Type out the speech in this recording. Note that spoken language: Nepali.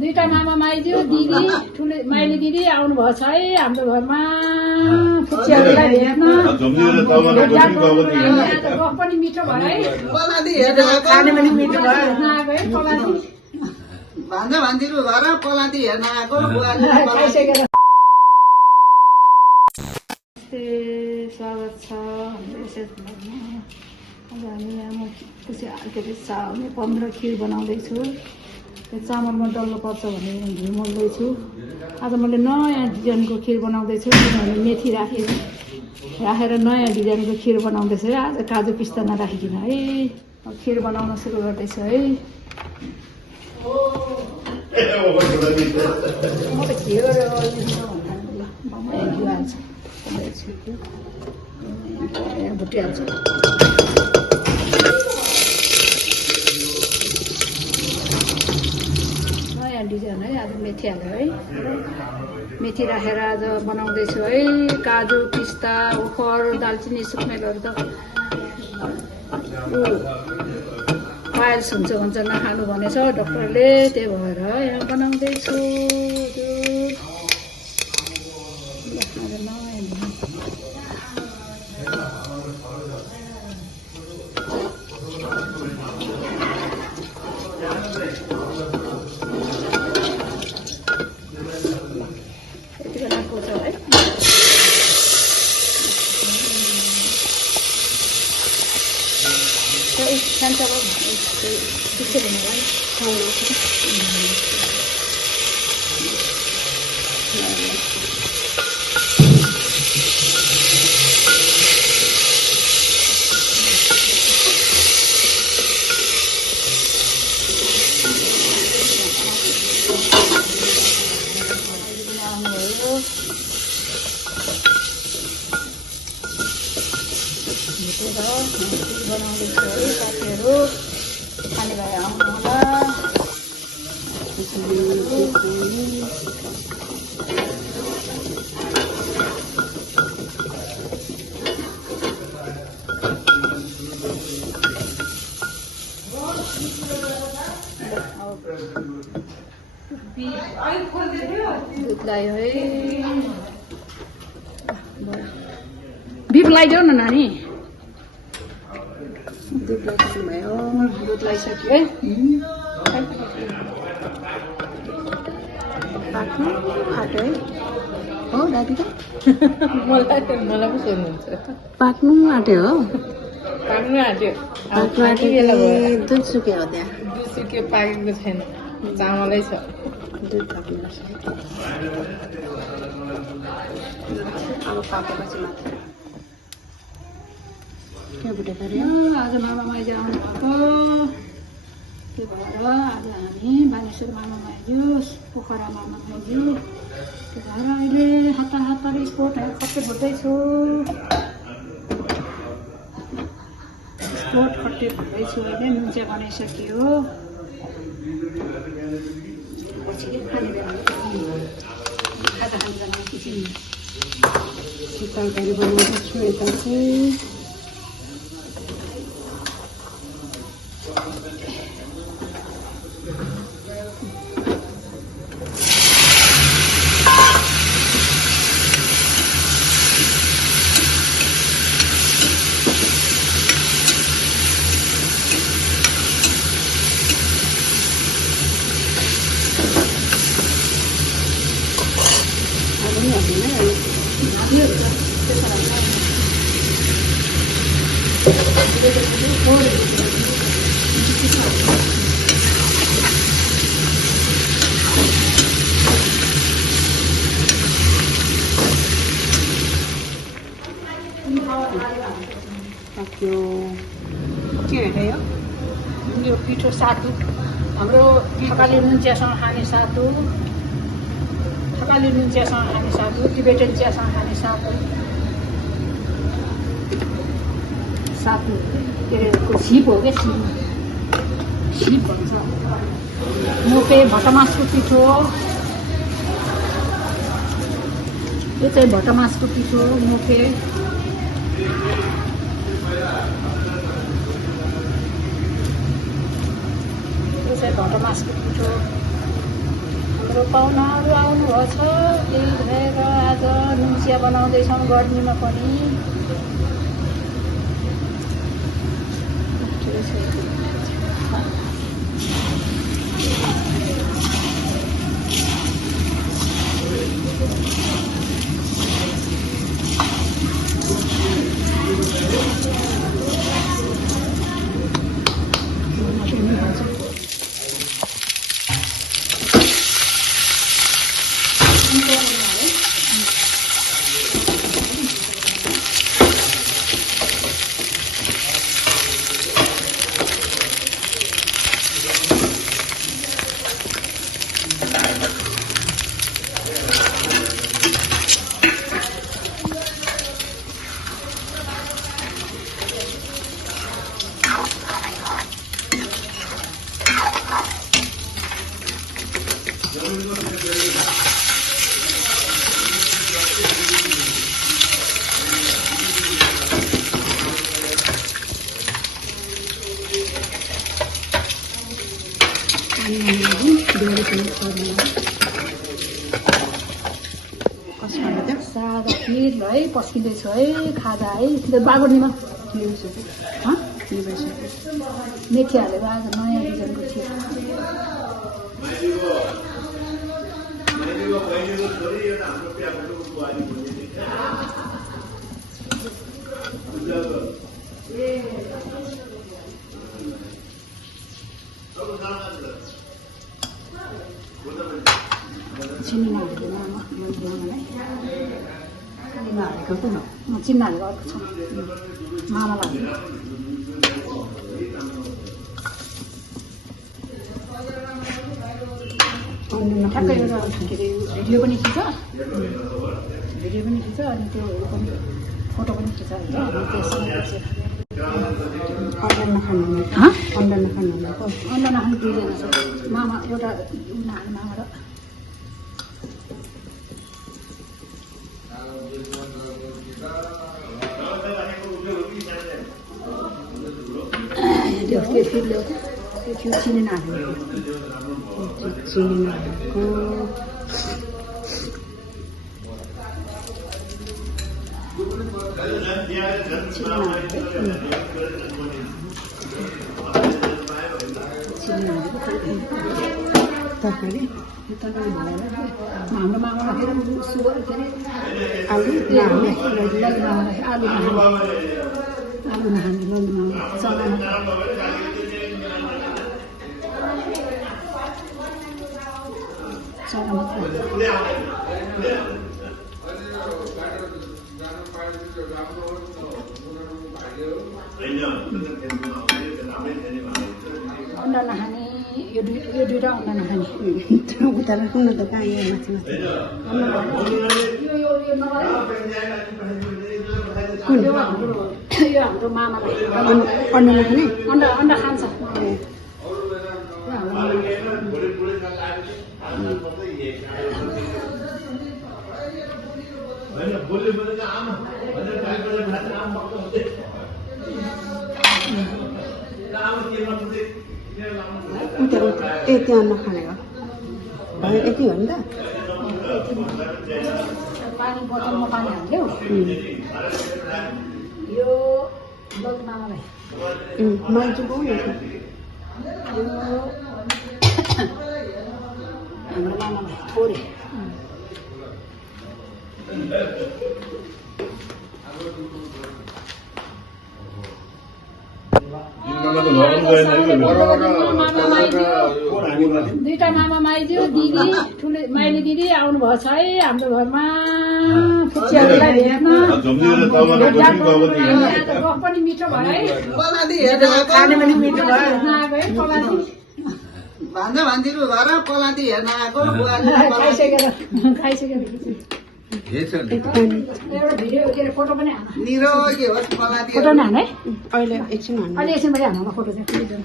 दुईटा मामा माइज्यू दिदी ठुलो माइली दिदी आउनु भएको छ है हाम्रो घरमा फुच्चीहरूलाई भेट्न गफ पनि मिठो भयो है खाने पनि मिठो भयो नआएको है पलादी भान्जा भान्जीको घर पलादी हेर्न आएको स्वागत छ हाम्रो एसएस ब्लगमा आज हामी यहाँ के अरे 15 खिर बनाउँदैछु त्यो चामलमा डल्लो पर्छ भने घिउ मोल्दैछु आज मैले नयाँ डिजाइनको खिर बनाउँदैछु किनभने मेथी राखेर नयाँ डिजाइनको खिर बनाउँदैछु है आज काजु पिस्ता नराखिकन है खिर बनाउन सुरु गर्दैछु है म त घिउ हाल्छु भुटिहाल्छु नयाँ डिजाइन है आज मेथी हाल्यो है मेथी राखेर आज बनाउँदैछु है काजु पिस्ता उखर दालचिनी सुक्मेलहरू त पाइल्स हुन्छ नखानु भनेछ डक्टरले त्यही भएर यहाँ बनाउँदैछु बनाउँदैछु है साथीहरू खाने भए आउनु होला दुध ल्यायो है बिफ लगाइदेऊ न नानी दुध लगाइसक्नु भयो दुध लगाइसक्यो है पाक्नु आँट्यो है हो दादी त मलाई पो सोध्नुहुन्छ पाक्नु आँट्यो हो पाक्नु आँट्यो दुध सुक्यो हो त्यहाँ दुध सुक्यो पाकेको छैन चामलै छ दुध पाक्नु अब पाकेपछि मात्र आज मामा माइजू आउनु भएको त्यही भएर आज हामी बानेश्वर मामा माइजू पोखरा मामा माइजू त्यही भएर अहिले हतार स्पोर्टहरू खट्टे फुट्दैछु अहिले नुन्चे बनाइसक्यो पछि खाने खाजा खाने जाने किसिम तरकारी बनाउँदैछु यता चाहिँ यो पिठो सातु हाम्रो थकाली नुन चियासँग खाने सातु थकाली नुन चियासँग खाने सातु टिबेटन चियासँग खाने सातु सातु के अरे सिप हो क्या सिप भन्छ मोके भटमासको पिठो यो चाहिँ भटमासको पिठो मोके चाहिँ भटमासको पिठो हाम्रो पाहुनाहरू आउनुभएको छ त्यही भएर आज नुनचिया बनाउँदैछौँ गर्मीमा पनि सादा खिर है पस्किँदैछ है खाजा है बागुर्नीमा मेथी हालेर आज नयाँ डिजाइनको थियो चिनी नहालेको चिनी हालेको अर्को छ मामालाई ठ्याक्कै एउटा के अरे भिडियो पनि खिच्छ अनि त्यो फोटो पनि खिच्छ होइन अन्डा नखाने दुईजना छ मामा एउटा मामा र त्यो चिनी नहालेको तरकारी हाम्रो मामालाई फेरि सुगर के अरे आलु नखाने चना अन्डा नखाने यो दुईवटा अन्डा नखाने उतार कुन त कहाँ यो माथि यो हाम्रो मामालाई अन्डा नखाने अन्डा खान्छ ए त्यहाँ नखानेको यति हो नि त पानी बोतलमा पानी हाल्यो यो लग्न मामालाई मान्छे पाउनु हाम्रो मामालाई थोरै दुईटा मामा माइदियो दिदी ठुलो माइली दिदी आउनु भएको छ है हाम्रो घरमा फुच्चियाहरूलाई भेट्न रफ पनि मिठो भयो है खाने पनि मिठो भयो आएको है पलाती भान्जा भान्जीहरू घर पलाती हेर्न आएको खाइसकेर एउटा भिडियो के अरे फोटो पनि हाल्नु निरो के होस् पलाती फोटो नि हाल्ने अहिले एकछिन अहिले एकछिन भइहाल्नु फोटो चाहिँ